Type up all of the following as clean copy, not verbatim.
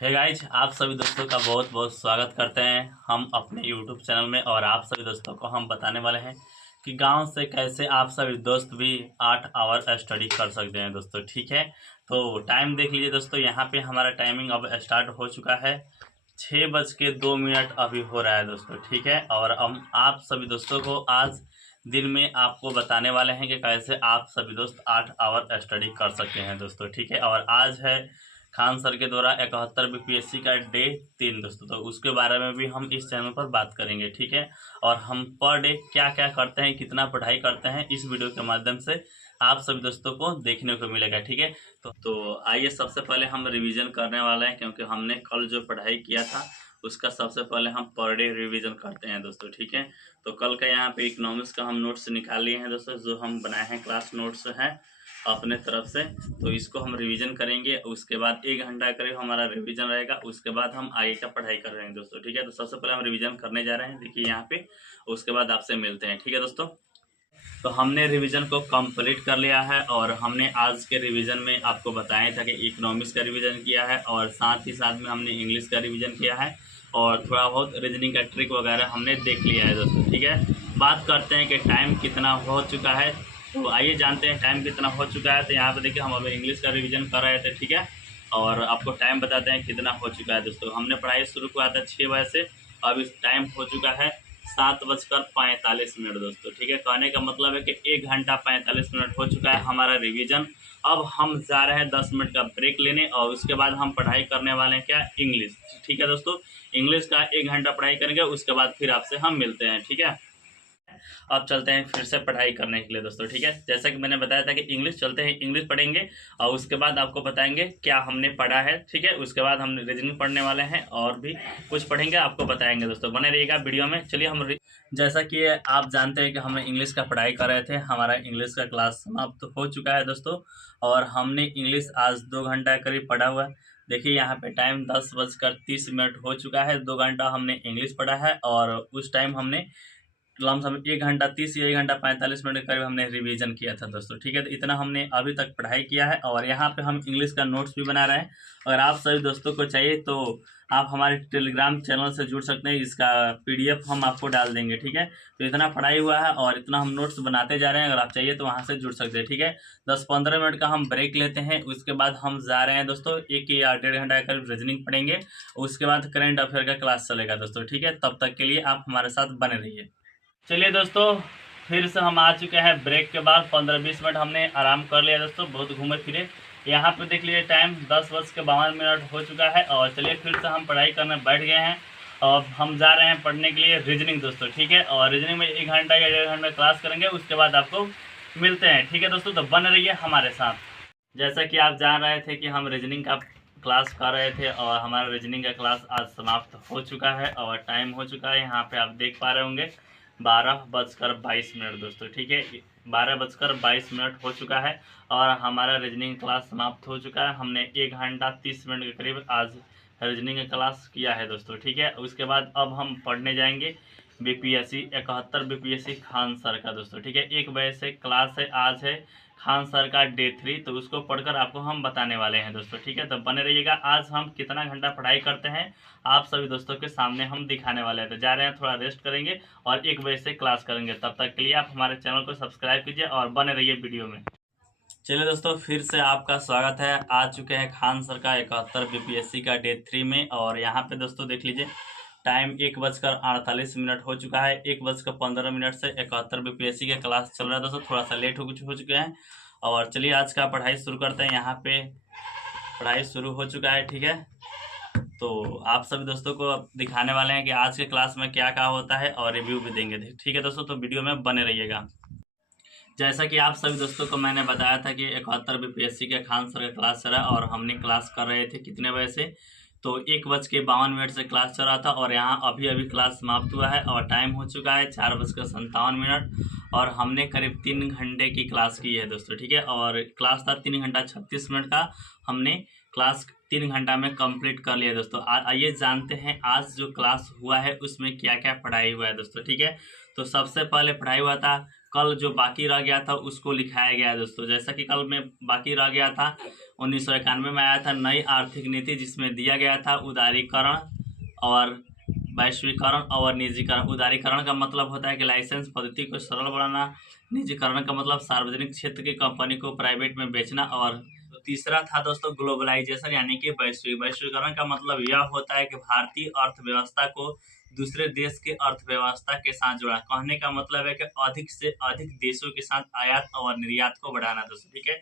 Hey guys, आप सभी दोस्तों का बहुत बहुत स्वागत करते हैं हम अपने यूट्यूब चैनल में। और आप सभी दोस्तों को हम बताने वाले हैं कि गांव से कैसे आप सभी दोस्त भी 8 आवर स्टडी कर सकते हैं दोस्तों। ठीक है, तो टाइम देख लीजिए दोस्तों। यहाँ पे हमारा टाइमिंग अब स्टार्ट हो चुका है। 6:02 अभी हो रहा है दोस्तों। ठीक है, और हम आप सभी दोस्तों को आज दिन में आपको बताने वाले हैं कि कैसे आप सभी दोस्त 8 आवर स्टडी कर सकते हैं दोस्तों। ठीक है, और आज है खान सर के द्वारा 71 बीपीएससी का डे 3 दोस्तों। तो उसके बारे में भी हम इस चैनल पर बात करेंगे। ठीक है, और हम पर डे क्या क्या करते हैं, कितना पढ़ाई करते हैं, इस वीडियो के माध्यम से आप सभी दोस्तों को देखने को मिलेगा। ठीक है, तो आइए सबसे पहले हम रिवीजन करने वाले हैं, क्योंकि हमने कल जो पढ़ाई किया था उसका सबसे पहले हम पर डे रिवीजन करते हैं दोस्तों। ठीक है, तो कल का यहाँ पे इकोनॉमिक्स का हम नोट्स निकाल लिए हैं दोस्तों, जो हम बनाए हैं क्लास नोट्स हैं अपने तरफ से। तो इसको हम रिवीजन करेंगे, उसके बाद 1 घंटा करीब हमारा रिवीजन रहेगा। उसके बाद हम आगे का पढ़ाई कर रहे हैं दोस्तों। ठीक है, तो सबसे पहले हम रिवीजन करने जा रहे हैं, देखिए यहाँ पे। उसके बाद आपसे मिलते हैं। ठीक है दोस्तों, तो हमने रिवीजन को कंप्लीट कर लिया है और हमने आज के रिवीजन में आपको बताया था कि इकोनॉमिक्स का रिवीजन किया है और साथ ही साथ में हमने इंग्लिश का रिवीजन किया है और थोड़ा बहुत रीजनिंग का ट्रिक वगैरह हमने देख लिया है दोस्तों। ठीक है, बात करते हैं कि टाइम कितना हो चुका है। तो आइए जानते हैं टाइम कितना हो चुका है। तो यहाँ पे देखिए हम अभी इंग्लिश का रिवीजन कर रहे थे। ठीक है, और आपको टाइम बताते हैं कितना हो चुका है दोस्तों। हमने पढ़ाई शुरू किया था 6 बजे से, अभी टाइम हो चुका है 7:45 दोस्तों। ठीक है, कहने का मतलब है कि 1 घंटा 45 मिनट हो चुका है हमारा रिवीजन। अब हम जा रहे हैं 10 मिनट का ब्रेक लेने और उसके बाद हम पढ़ाई करने वाले हैं क्या, इंग्लिश। ठीक है दोस्तों, इंग्लिश का 1 घंटा पढ़ाई करेंगे, उसके बाद फिर आपसे हम मिलते हैं। ठीक है, अब चलते हैं फिर से पढ़ाई करने के लिए दोस्तों। ठीक है, जैसा कि मैंने बताया था कि इंग्लिश चलते हैं, इंग्लिश पढ़ेंगे और उसके बाद आपको बताएंगे क्या हमने पढ़ा है। ठीक है, उसके बाद हम रीजनिंग पढ़ने वाले हैं और भी कुछ पढ़ेंगे, आपको बताएंगे दोस्तों। बने रहिएगा वीडियो में। चलिए हम जैसा कि आप जानते हैं कि हम इंग्लिश का पढ़ाई कर रहे थे, हमारा इंग्लिश का क्लास समाप्त हो चुका है दोस्तों। और हमने इंग्लिश आज 2 घंटा करीब पढ़ा हुआ है। देखिए यहाँ पे टाइम 10:30 हो चुका है। 2 घंटा हमने इंग्लिश पढ़ा है और उस टाइम हमने लमसम 1 घंटा 30 या 1 घंटा 45 मिनट के करीब हमने रिवीजन किया था दोस्तों। ठीक है, तो इतना हमने अभी तक पढ़ाई किया है और यहाँ पे हम इंग्लिश का नोट्स भी बना रहे हैं। अगर आप सभी दोस्तों को चाहिए तो आप हमारे टेलीग्राम चैनल से जुड़ सकते हैं, इसका पीडीएफ हम आपको डाल देंगे। ठीक है, तो इतना पढ़ाई हुआ है और इतना हम नोट्स बनाते जा रहे हैं, अगर आप चाहिए तो वहाँ से जुड़ सकते हैं। ठीक है, 10-15 मिनट का हम ब्रेक लेते हैं, उसके बाद हम जा रहे हैं दोस्तों 1 या 1.5 घंटा का रीजनिंग पढ़ेंगे, उसके बाद करेंट अफेयर का क्लास चलेगा दोस्तों। ठीक है, तब तक के लिए आप हमारे साथ बने रहिए। चलिए दोस्तों, फिर से हम आ चुके हैं ब्रेक के बाद। 15-20 मिनट हमने आराम कर लिया दोस्तों, बहुत घूमे फिरे। यहाँ पे देख लीजिए टाइम 10:52 हो चुका है और चलिए फिर से हम पढ़ाई करने बैठ गए हैं। और हम जा रहे हैं पढ़ने के लिए रीजनिंग दोस्तों। ठीक है, और रीजनिंग में 1 घंटा या 1.5 घंटा क्लास करेंगे, उसके बाद आपको मिलते हैं। ठीक है दोस्तों, तो बने रहिए हमारे साथ। जैसा कि आप जान रहे थे कि हम रीजनिंग का क्लास कर रहे थे और हमारा रीजनिंग का क्लास आज समाप्त हो चुका है और टाइम हो चुका है, यहाँ पे आप देख पा रहे होंगे 12:22 दोस्तों। ठीक है, 12:22 हो चुका है और हमारा रीजनिंग क्लास समाप्त हो चुका है। हमने 1 घंटा 30 मिनट के करीब आज रीजनिंग का क्लास किया है दोस्तों। ठीक है, उसके बाद अब हम पढ़ने जाएंगे बीपीएससी 71 बीपीएससी खान सर का दोस्तों। ठीक है, 1 बजे से क्लास है, आज है खान सर का डे 3, तो उसको पढ़कर आपको हम बताने वाले हैं दोस्तों। ठीक है, तो बने रहिएगा। आज हम कितना घंटा पढ़ाई करते हैं आप सभी दोस्तों के सामने हम दिखाने वाले हैं। तो जा रहे हैं, थोड़ा रेस्ट करेंगे और 1 बजे से क्लास करेंगे। तब तक के लिए आप हमारे चैनल को सब्सक्राइब कीजिए और बने रहिए वीडियो में। चलिए दोस्तों, फिर से आपका स्वागत है। आ चुके हैं खान सर का 71 बीपीएससी का डे 3 में और यहाँ पे दोस्तों देख लीजिए टाइम 1:48 हो चुका है। 1:15 से 71 बीपीएससी का क्लास चल रहा है दोस्तों। थोड़ा सा लेट हो चुके हैं और चलिए आज का पढ़ाई शुरू करते हैं। यहाँ पे पढ़ाई शुरू हो चुका है। ठीक है, तो आप सभी दोस्तों को दिखाने वाले हैं कि आज के क्लास में क्या क्या होता है और रिव्यू भी देंगे। ठीक है दोस्तों, तो वीडियो में बने रहिएगा। जैसा कि आप सभी दोस्तों को मैंने बताया था कि 71 बीपीएससी के खान सर का क्लास चल रहा है और हमने क्लास कर रहे थे कितने बजे से, तो 1:52 से क्लास चल रहा था और यहाँ अभी अभी क्लास समाप्त हुआ है और टाइम हो चुका है 4:57 और हमने करीब 3 घंटे की क्लास की है दोस्तों। ठीक है, और क्लास था 3 घंटा 36 मिनट का, हमने क्लास 3 घंटा में कंप्लीट कर लिया दोस्तों। आइए जानते हैं आज जो क्लास हुआ है उसमें क्या क्या पढ़ाई हुआ है दोस्तों। ठीक है, तो सबसे पहले पढ़ाई हुआ था कल जो बाकी रह गया था उसको लिखाया गया है दोस्तों। जैसा कि कल में बाकी रह गया था 1991 में आया था नई आर्थिक नीति, जिसमें दिया गया था उदारीकरण और वैश्वीकरण और निजीकरण। उदारीकरण का मतलब होता है कि लाइसेंस पद्धति को सरल बनाना। निजीकरण का मतलब सार्वजनिक क्षेत्र की कंपनी को प्राइवेट में बेचना। और तीसरा था दोस्तों ग्लोबलाइजेशन, यानी कि वैश्वीकरण का मतलब यह होता है कि भारतीय अर्थव्यवस्था को दूसरे देश के अर्थव्यवस्था के साथ जोड़ा। कहने का मतलब है कि अधिक से अधिक देशों के साथ आयात और निर्यात को बढ़ाना दोस्तों। ठीक है,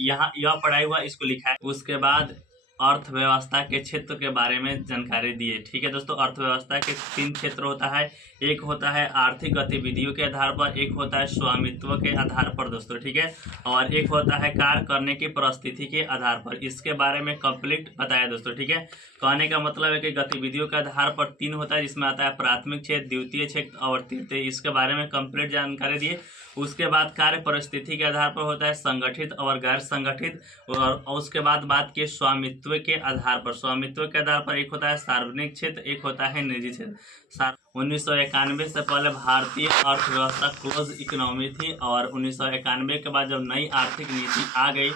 यहाँ यह पढ़ाई हुआ, इसको लिखा है। उसके बाद अर्थव्यवस्था के क्षेत्र के बारे में जानकारी दी है। ठीक है दोस्तों, अर्थव्यवस्था के 3 क्षेत्र होता है। एक होता है आर्थिक गतिविधियों के आधार पर, एक होता है स्वामित्व के आधार पर दोस्तों। ठीक है, और एक होता है कार्य करने की परिस्थिति के आधार पर। इसके बारे में कंप्लीट बताया दोस्तों। ठीक है, कहने का मतलब है कि गतिविधियों के आधार पर 3 होता है, जिसमें आता है प्राथमिक क्षेत्र, द्वितीय क्षेत्र और तृतीय। इसके बारे में कंप्लीट जानकारी दिए। उसके बाद कार्य परिस्थिति के आधार पर होता है संगठित और गैर संगठित। और उसके बाद बात की स्वामित्व के आधार पर। स्वामित्व के आधार पर एक होता है सार्वजनिक क्षेत्र, एक होता है निजी क्षेत्र। 1991 से पहले भारतीय अर्थव्यवस्था क्लोज इकोनॉमी थी, और 1991 के बाद जब नई आर्थिक नीति आ गई,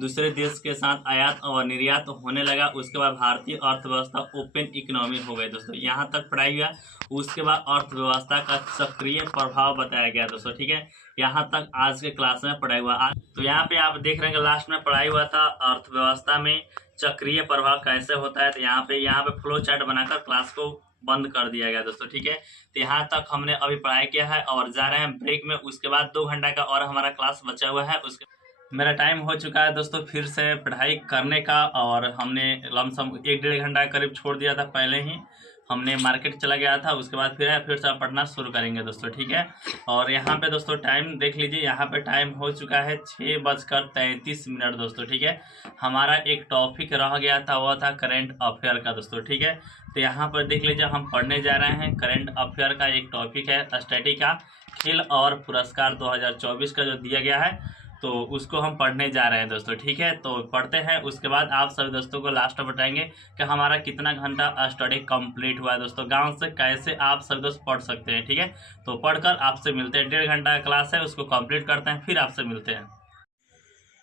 दूसरे देश के साथ आयात और निर्यात होने लगा, उसके बाद भारतीय अर्थव्यवस्था ओपन इकोनॉमी हो गई दोस्तों। यहाँ तक पढ़ाई गया। उसके बाद अर्थव्यवस्था का सक्रिय प्रभाव बताया गया दोस्तों। ठीक है, यहाँ तक आज के क्लास में पढ़ाई हुआ। तो यहाँ पे आप देख रहे हैं कि लास्ट में पढ़ाई हुआ था अर्थव्यवस्था में चक्रीय प्रभाव कैसे होता है। तो यहाँ पे फ्लो चार्ट बनाकर क्लास को बंद कर दिया गया दोस्तों। ठीक है, तो यहाँ तक हमने अभी पढ़ाई किया है और जा रहे हैं ब्रेक में। उसके बाद 2 घंटा का और हमारा क्लास बचा हुआ है। उसके मेरा टाइम हो चुका है दोस्तों फिर से पढ़ाई करने का, और हमने लमसम 1-1.5 घंटा करीब छोड़ दिया था। पहले ही हमने मार्केट चला गया था, उसके बाद फिर से पढ़ना शुरू करेंगे दोस्तों। ठीक है, और यहाँ पे दोस्तों टाइम देख लीजिए, यहाँ पे टाइम हो चुका है 6:33 दोस्तों। ठीक है, हमारा एक टॉपिक रह गया था, वह था करंट अफेयर का दोस्तों। ठीक है, तो यहाँ पर देख लीजिए हम पढ़ने जा रहे हैं करंट अफेयर का एक टॉपिक है स्टडी का, खेल और पुरस्कार 2024 का जो दिया गया है, तो उसको हम पढ़ने जा रहे हैं दोस्तों। ठीक है, तो पढ़ते हैं। उसके बाद आप सभी दोस्तों को लास्ट में बताएंगे कि हमारा कितना घंटा स्टडी कंप्लीट हुआ है दोस्तों। गांव से कैसे आप सभी दोस्त पढ़ सकते हैं। ठीक है, तो पढ़कर आपसे मिलते हैं। 1.5 घंटा का क्लास है, उसको कंप्लीट करते हैं, फिर आपसे मिलते हैं।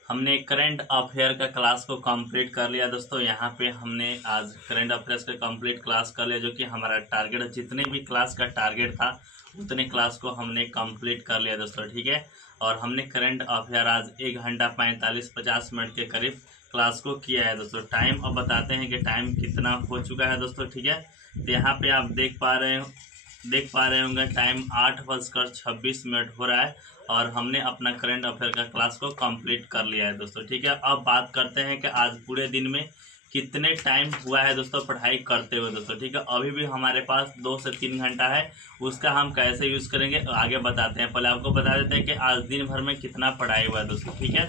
हमने करंट अफेयर का क्लास को कंप्लीट कर लिया दोस्तों। यहाँ पे हमने आज करंट अफेयर्स का कंप्लीट क्लास कर लिया, जो कि हमारा टारगेट, जितने भी क्लास का टारगेट था उतने क्लास को हमने कंप्लीट कर लिया दोस्तों। ठीक है, और हमने करंट अफेयर आज 1 घंटा 45-50 मिनट के करीब क्लास को किया है दोस्तों। टाइम अब बताते हैं कि टाइम कितना हो चुका है दोस्तों। ठीक है, तो यहाँ पे आप देख पा रहे होंगे टाइम 8:26 हो रहा है, और हमने अपना करंट अफेयर का क्लास को कंप्लीट कर लिया है दोस्तों। ठीक है, अब बात करते हैं कि आज पूरे दिन में कितने टाइम हुआ है दोस्तों पढ़ाई करते हुए दोस्तों। ठीक है, अभी भी हमारे पास 2 से 3 घंटा है, उसका हम कैसे यूज़ करेंगे आगे बताते हैं। पहले आपको बता देते हैं कि आज दिन भर में कितना पढ़ाई हुआ है दोस्तों। ठीक है,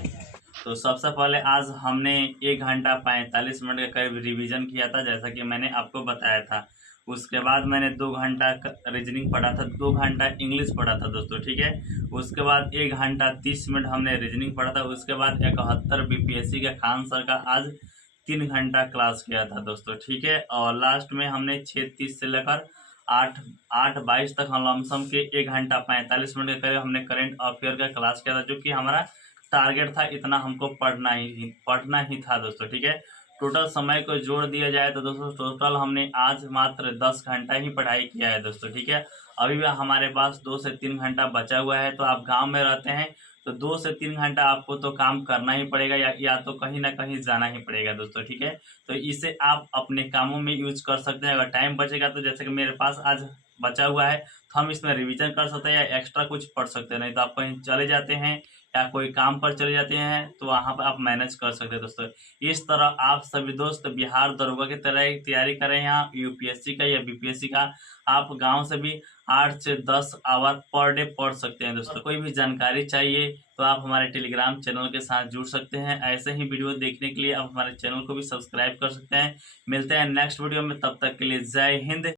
तो सबसे पहले आज हमने 1 घंटा 45 मिनट के करीब रिवीजन किया था, जैसा कि मैंने आपको बताया था। उसके बाद मैंने 2 घंटा रीजनिंग पढ़ा था, 2 घंटा इंग्लिश पढ़ा था दोस्तों। ठीक है, उसके बाद 1 घंटा 30 मिनट हमने रीजनिंग पढ़ा था। उसके बाद 71 बीपीएससी के खान सर का आज 3 घंटा क्लास किया था दोस्तों। ठीक है, और लास्ट में हमने 6:30 से लेकर 8:22 तक हम लमसम के 1 घंटा 45 मिनट के करीब हमने करंट अफेयर का क्लास किया था, जो कि हमारा टारगेट था, इतना हमको पढ़ना ही था दोस्तों। ठीक है, टोटल समय को जोड़ दिया जाए तो दोस्तों टोटल हमने आज मात्र 10 घंटा ही पढ़ाई किया है दोस्तों। ठीक है, अभी भी हमारे पास 2 से 3 घंटा बचा हुआ है। तो आप गांव में रहते हैं तो 2 से 3 घंटा आपको तो काम करना ही पड़ेगा, या तो कहीं ना कहीं जाना ही पड़ेगा दोस्तों। ठीक है, तो इसे आप अपने कामों में यूज कर सकते हैं। अगर टाइम बचेगा तो जैसे कि मेरे पास आज बचा हुआ है, तो हम इसमें रिवीजन कर सकते हैं या एक्स्ट्रा कुछ पढ़ सकते हैं। नहीं तो आप कहीं चले जाते हैं या कोई काम पर चले जाते हैं तो वहाँ पर आप मैनेज कर सकते हैं दोस्तों। इस तरह आप सभी दोस्त बिहार दरोगा की तरह तैयारी करें, यहाँ यूपीएससी का या बीपीएससी का, आप गांव से भी 8 से 10 आवर पर डे पढ़ सकते हैं दोस्तों। कोई भी जानकारी चाहिए तो आप हमारे टेलीग्राम चैनल के साथ जुड़ सकते हैं। ऐसे ही वीडियो देखने के लिए आप हमारे चैनल को भी सब्सक्राइब कर सकते हैं। मिलते हैं नेक्स्ट वीडियो में, तब तक के लिए जय हिंद।